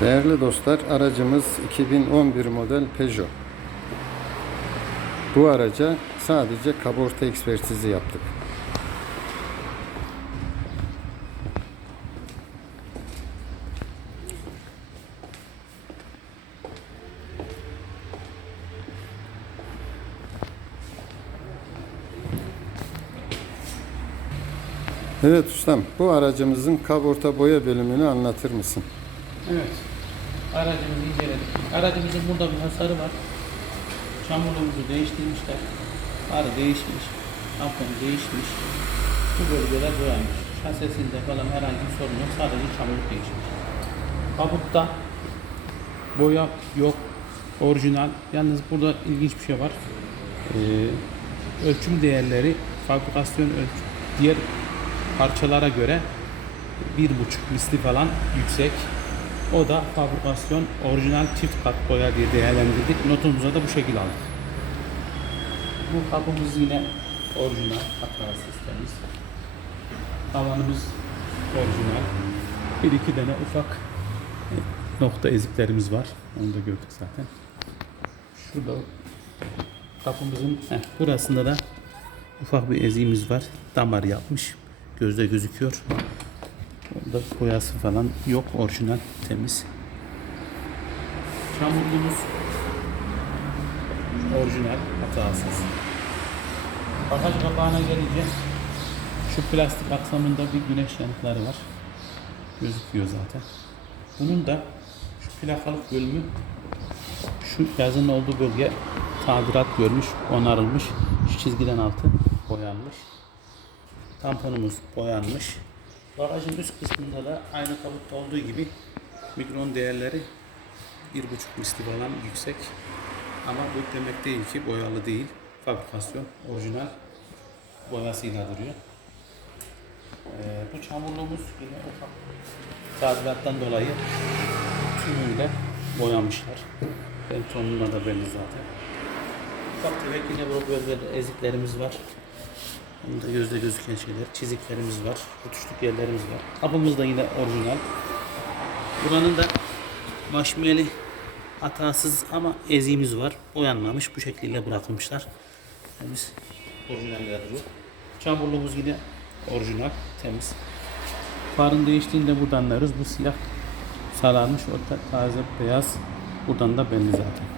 Değerli dostlar, aracımız 2011 model Peugeot. Bu araca sadece kaporta ekspertizi yaptık. Evet ustam, bu aracımızın kaporta boya bölümünü anlatır mısın? Evet. Aracımızı inceledik. Aracımızın burada bir hasarı var. Çamurluğumuzu değiştirmişler. Arı değişmiş. Tamponu değişmiş. Bu bölgeler boyanmış. Şasesinde falan herhangi bir sorun yok. Sadece çamurluk değişmiş. Kaputta boya yok. Orijinal. Yalnız burada ilginç bir şey var. Ee, ölçüm değerleri fabrikasyon ölçüm diğer parçalara göre bir buçuk misli falan yüksek. O da fabrikasyon orijinal çift kat boya diye değerlendirdik. Notumuza da bu şekilde aldık. Bu kapımız yine orijinal hata sistemimiz. Tavanımız orijinal. Bir iki tane ufak nokta eziklerimiz var. Onu da gördük zaten. Şurada kapımızın heh, burasında da ufak bir eziğimiz var. Damar yapmış. Gözde gözüküyor. Orada boyası falan yok. Orijinal temiz. Çamurluğumuz orijinal hatasız. Bagaj kapağına gelince şu plastik aksamında bir güneş yanıkları var. Gözüküyor zaten. Bunun da şu plakalık bölümü şu yazının olduğu bölge tadilat görmüş, onarılmış. Şu çizgiden altı boyanmış. Tamponumuz boyanmış. Bagajın üst kısmında da aynı kabukta olduğu gibi mikron değerleri 1,5 misli falan yüksek. Ama bu demek değil ki boyalı değil. Fabrikasyon orijinal boyasıyla duruyor. Ee, bu çamurluğumuz yine ufak tadilattan dolayı tümüyle boyamışlar. Ben tonuna da belli zaten. Ufak tefek yine bu bölgede eziklerimiz var. Bunda gözde gözüken şeyler, çiziklerimiz var, tutuşluk yerlerimiz var. Kapımız da yine orijinal. Buranın da maşmeli hatasız ama eziğimiz var. Boyanmamış bu şekilde bırakılmışlar. Temiz orijinal duruyor. Çamurluğumuz yine orijinal, temiz. Farın değiştiğini de buradan anlarız. Bu siyah sararmış, o taze beyaz. Buradan da belli zaten.